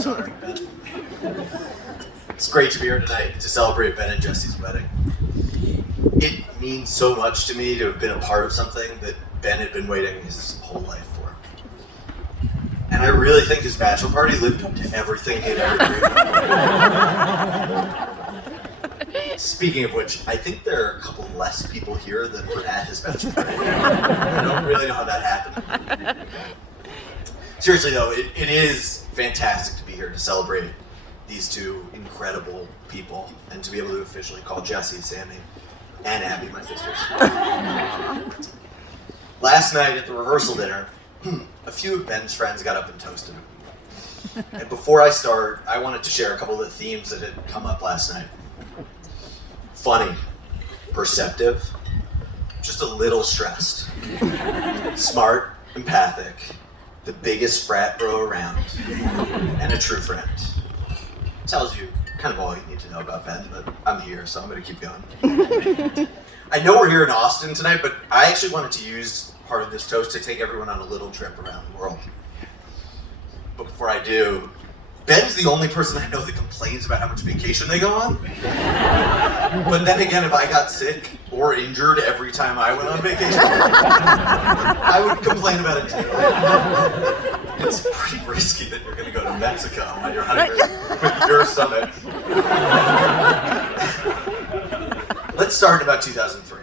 Sorry, Ben. It's great to be here tonight to celebrate Ben and Jesse's wedding. It means so much to me to have been a part of something that Ben had been waiting his whole life for. And I really think his bachelor party lived up to everything he'd ever dreamed of. Speaking of which, I think there are a couple less people here than were at his bachelor party. I don't really know how that happened. Seriously though, it is fantastic to be here to celebrate these two incredible people and to be able to officially call Jesse, Sammy, and Abby my sisters. Last night at the rehearsal dinner, a few of Ben's friends got up and toasted him. And before I start, I wanted to share a couple of the themes that had come up last night. Funny, perceptive, just a little stressed, smart, empathic, the biggest frat bro around, and a true friend. Tells you kind of all you need to know about Ben, but I'm here, so I'm gonna keep going. I know we're here in Austin tonight, but I actually wanted to use part of this toast to take everyone on a little trip around the world. But before I do, Ben's the only person I know that complains about how much vacation they go on. But then again, if I got sick or injured every time I went on vacation, I would complain about it too. It's pretty risky that you're gonna go to Mexico on your honeymoon with your summit. Let's start in about 2003.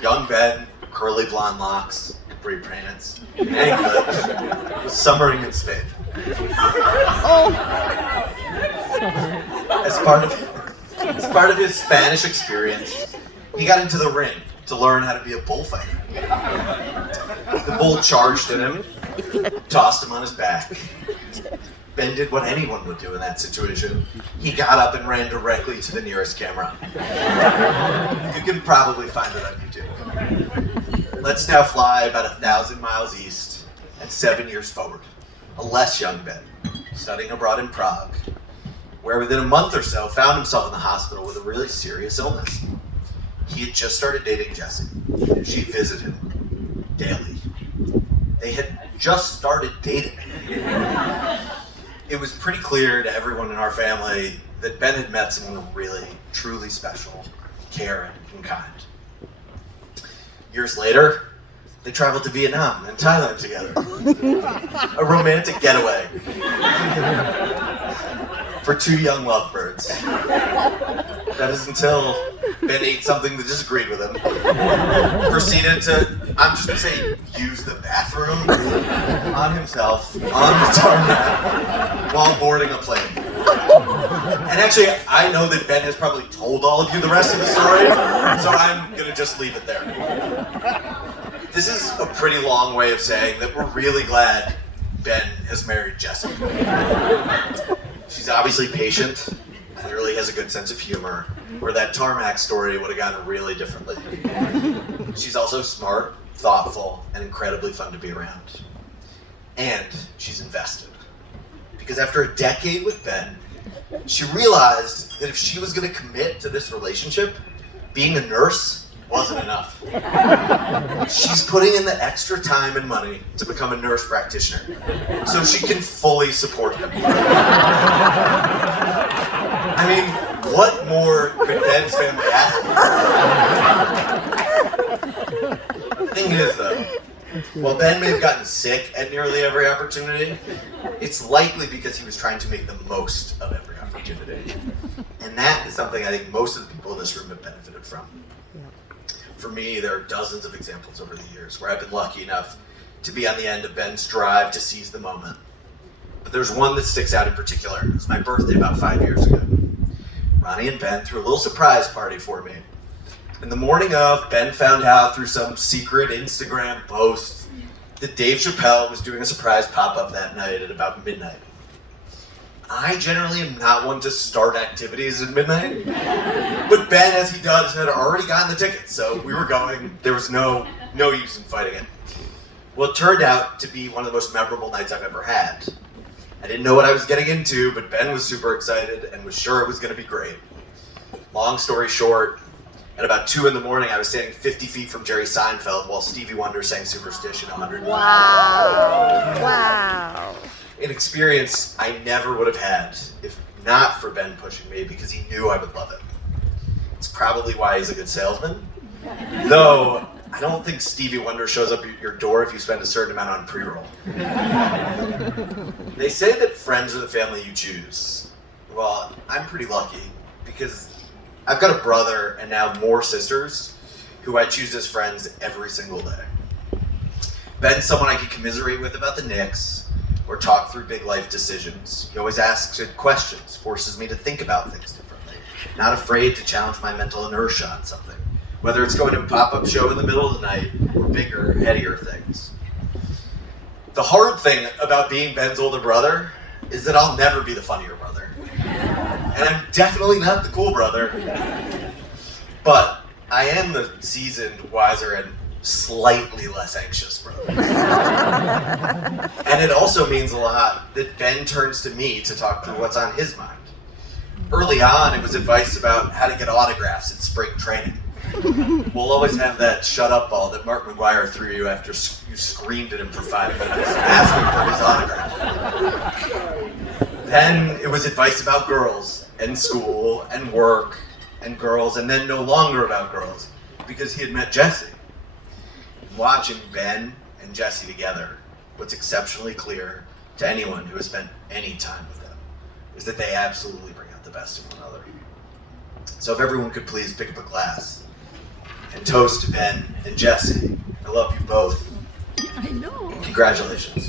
Young Ben, curly blonde locks, capri pants, and English, was summering in Spain. As part of his Spanish experience, he got into the ring to learn how to be a bullfighter. The bull charged at him, tossed him on his back. Ben did what anyone would do in that situation. He got up and ran directly to the nearest camera. You can probably find it on YouTube. Let's now fly about 1,000 miles east and 7 years forward. A less young Ben, studying abroad in Prague, where within a month or so found himself in the hospital with a really serious illness. He had just started dating Jessie, and she visited him daily. They had just started dating. It was pretty clear to everyone in our family that Ben had met someone really, truly special, caring, and kind. Years later, they traveled to Vietnam and Thailand together. A romantic getaway for two young lovebirds. That is until Ben ate something that disagreed with him. Proceeded to, I'm just gonna say, use the bathroom on himself, on the tarmac, while boarding a plane. And actually, I know that Ben has probably told all of you the rest of the story, so I'm gonna just leave it there. This is a pretty long way of saying that we're really glad Ben has married Jessie. She's obviously patient, clearly has a good sense of humor, where that tarmac story would have gone really differently. She's also smart, thoughtful, and incredibly fun to be around. And she's invested. Because after a decade with Ben, she realized that if she was going to commit to this relationship, being a nurse wasn't enough. She's putting in the extra time and money to become a nurse practitioner so she can fully support him. I mean, what more could Ben's family ask for? Thing is though, while Ben may have gotten sick at nearly every opportunity, it's likely because he was trying to make the most of every opportunity. And that is something I think most of the people in this room have benefited from. For me, there are dozens of examples over the years where I've been lucky enough to be on the end of Ben's drive to seize the moment. But there's one that sticks out in particular. It was my birthday about 5 years ago. Ronnie and Ben threw a little surprise party for me. In the morning of, Ben found out through some secret Instagram post that Dave Chappelle was doing a surprise pop-up that night at about midnight. I generally am not one to start activities at midnight, but Ben, as he does, had already gotten the tickets, so we were going. There was no use in fighting it. Well, it turned out to be one of the most memorable nights I've ever had. I didn't know what I was getting into, but Ben was super excited and was sure it was going to be great. Long story short, at about 2 a.m, I was standing 50 feet from Jerry Seinfeld while Stevie Wonder sang Superstition 100 times. Wow. Wow. An experience I never would have had if not for Ben pushing me, because he knew I would love it. It's probably why he's a good salesman. Though, I don't think Stevie Wonder shows up at your door if you spend a certain amount on pre-roll. They say that friends are the family you choose. Well, I'm pretty lucky because I've got a brother and now more sisters who I choose as friends every single day. Ben's someone I can commiserate with about the Knicks or talk through big life decisions. He always asks good questions, forces me to think about things differently, not afraid to challenge my mental inertia on something, whether it's going to a pop-up show in the middle of the night or bigger, headier things. The hard thing about being Ben's older brother is that I'll never be the funnier brother. And I'm definitely not the cool brother. But I am the seasoned, wiser, and slightly less anxious brother. And it also means a lot that Ben turns to me to talk through what's on his mind. Early on, it was advice about how to get autographs at spring training. We'll always have that shut up ball that Mark McGuire threw you after you screamed at him for 5 minutes, asking for his autograph. Then it was advice about girls, and school, and work, and girls, and then no longer about girls, because he had met Jesse. Watching Ben and Jesse together, what's exceptionally clear to anyone who has spent any time with them is that they absolutely bring out the best in one another. So if everyone could please pick up a glass and toast to Ben and Jesse. I love you both. I know. Congratulations.